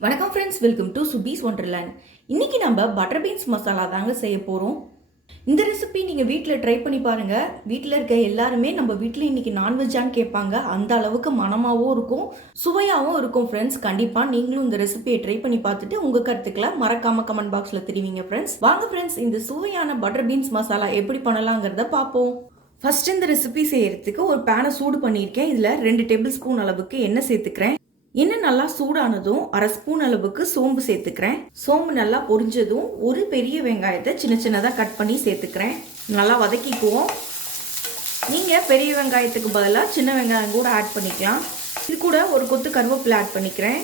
வணக்கம் friends welcome to Subi's wonderland இன்றைக்கி நம்ம பட்டர் பீன்ஸ் மசாலா தாங்க செய்ய போகிறோம் இந்த ரெசிபி நீங்கள் வீட்டில் ட்ரை பண்ணி பாருங்கள் வீட்டில் இருக்க எல்லாருமே நம்ம வீட்டில் இன்றைக்கி நான்வெஜ்ஜான்னு கேட்பாங்க. அந்த அளவுக்கு மனமாகவும் இருக்கும் சுவையாகவும் இருக்கும் ஃப்ரெண்ட்ஸ் கண்டிப்பாக நீங்களும் இந்த ரெசிபியை ட்ரை பண்ணி பார்த்துட்டு உங்கள் கருத்துக்களை மறக்காம கமெண்ட் பாக்ஸில் தெரிவிங்க ஃப்ரெண்ட்ஸ் வாங்க ஃப்ரெண்ட்ஸ் இந்த சுவையான பட்டர் பீன்ஸ் மசாலா எப்படி பண்ணலாங்கிறத பார்ப்போம். ஃபர்ஸ்ட் இந்த ரெசிபி செய்யறதுக்கு ஒரு பேனை சூடு பண்ணியிருக்கேன். இதில் ரெண்டு டேபிள் ஸ்பூன் அளவுக்கு எண்ணெய் சேர்த்துக்கிறேன். இன்னும் நல்லா சூடானதும் அரை ஸ்பூன் அளவுக்கு சோம்பு சேர்த்துக்கிறேன். சோம்பு நல்லா பொரிஞ்சதும் ஒரு பெரிய வெங்காயத்தை சின்ன சின்னதாக கட் பண்ணி சேர்த்துக்கிறேன். நல்லா வதக்கிக்குவோம். நீங்கள் பெரிய வெங்காயத்துக்கு பதிலாக சின்ன வெங்காயம் கூட ஆட் பண்ணிக்கலாம். இது கூட ஒரு கொத்து கருவேப்பிலை ஆட் பண்ணிக்கிறேன்.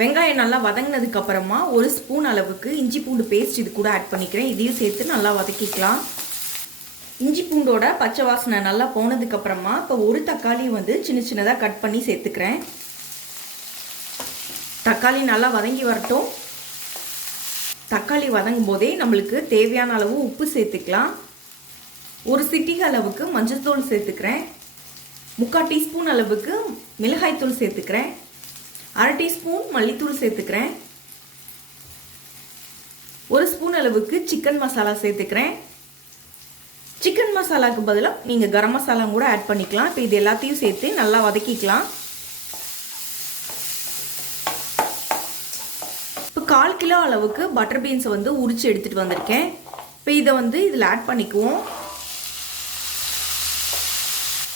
வெங்காயம் நல்லா வதங்கினதுக்கு அப்புறமா ஒரு ஸ்பூன் அளவுக்கு இஞ்சி பூண்டு பேஸ்ட் இது கூட ஆட் பண்ணிக்கிறேன். இதையும் சேர்த்து நல்லா வதக்கிக்கலாம். இஞ்சி பூண்டோட பச்சை வாசனை நல்லா போனதுக்கு அப்புறமா இப்போ ஒரு தக்காளி வந்து சின்ன சின்னதாக கட் பண்ணி சேர்த்துக்கிறேன். தக்காளி நல்லா வதங்கி வரட்டும். தக்காளி வதங்கும் போதே நம்மளுக்கு தேவையான அளவு உப்பு சேர்த்துக்கலாம். ஒரு சிட்டிக அளவுக்கு மஞ்சள்தூள் சேர்த்துக்கிறேன். முக்கால் டீஸ்பூன் அளவுக்கு மிளகாய்த்தூள் சேர்த்துக்கிறேன். அரை டீஸ்பூன் மல்லித்தூள் சேர்த்துக்கிறேன். ஒரு ஸ்பூன் அளவுக்கு சிக்கன் மசாலா சேர்த்துக்கிறேன். சிக்கன் மசாலாவுக்கு பதிலாக நீங்கள் கரம் மசாலா கூட ஆட் பண்ணிக்கலாம். இப்போ இது எல்லாத்தையும் சேர்த்து நல்லா வதக்கிக்கலாம். கால் கிலோ அளவுக்கு பட்டர் பீன்ஸை வந்து உரிச்சு எடுத்துகிட்டு வந்திருக்கேன். இப்போ இதை வந்து இதில் ஆட் பண்ணிக்குவோம்.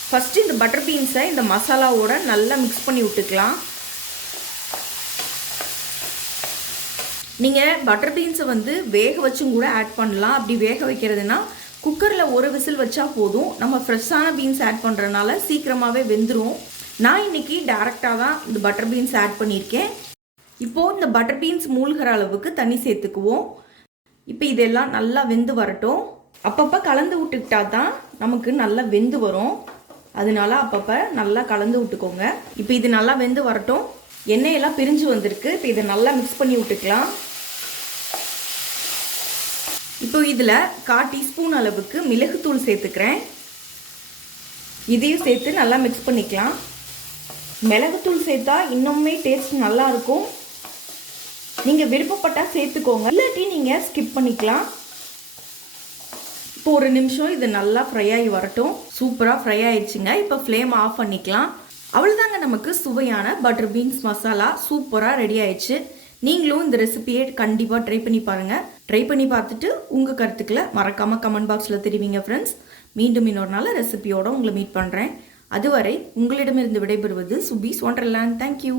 ஃபஸ்ட்டு இந்த பட்டர் பீன்ஸை இந்த மசாலாவோட நல்லா மிக்ஸ் பண்ணி விட்டுக்கலாம். நீங்கள் பட்டர் பீன்ஸை வந்து வேக வச்சும் கூட ஆட் பண்ணலாம். அப்படி வேக வைக்கிறதுனா குக்கரில் ஒரு விசில் வச்சா போதும். நம்ம ஃப்ரெஷ்ஷான பீன்ஸ் ஆட் பண்ணுறதுனால சீக்கிரமாகவே வெந்துடும் நான் இன்னைக்கு டேரெக்டாக தான் இந்த பட்டர் பீன்ஸ் ஆட் பண்ணியிருக்கேன். இப்போது இந்த பட்டர் பீன்ஸ் மூழ்கிற அளவுக்கு தண்ணி சேர்த்துக்குவோம். இப்போ இதெல்லாம் நல்லா வெந்து வரட்டும். அப்பப்போ கலந்து விட்டுக்கிட்டா தான் நமக்கு நல்லா வெந்து வரும். அதனால அப்பப்போ நல்லா கலந்து விட்டுக்கோங்க. இப்போ இது நல்லா வெந்து வரட்டும். எண்ணெயெல்லாம் பிரிஞ்சு வந்திருக்கு. இப்போ இதை நல்லா மிக்ஸ் பண்ணி விட்டுக்கலாம். இப்போ இதில் கா டீஸ்பூன் அளவுக்கு மிளகுத்தூள் சேர்த்துக்கிறேன். இதையும் சேர்த்து நல்லா மிக்ஸ் பண்ணிக்கலாம். மிளகுத்தூள் சேர்த்தா இன்னுமே டேஸ்ட் நல்லாயிருக்கும் நீங்கள் விருப்பப்பட்டால் சேர்த்துக்கோங்க. இல்லாட்டி நீங்கள் ஸ்கிப் பண்ணிக்கலாம். இப்போ ஒரு நிமிஷம் இது நல்லா ஃப்ரை ஆகி வரட்டும். சூப்பராக ஃப்ரை ஆயிடுச்சுங்க. இப்போ ஃப்ளேம் ஆஃப் பண்ணிக்கலாம். அவ்வளோதாங்க நமக்கு சுவையான பட்டர் பீன்ஸ் மசாலா சூப்பராக ரெடி ஆயிடுச்சு. நீங்களும் இந்த ரெசிபியை கண்டிப்பாக ட்ரை பண்ணி பாருங்கள் ட்ரை பண்ணி பார்த்துட்டு உங்கள் கருத்துக்களை மறக்காமல் கமெண்ட் பாக்ஸில் தெரிவிங்க ஃப்ரெண்ட்ஸ் மீண்டும் இன்னொரு நாள் ரெசிபியோட உங்களை மீட் பண்ணுறேன் அதுவரை உங்களிடமிருந்து விடைபெறுவது சுபீஸ் ஒண்டர்லேண்ட் தேங்க்யூ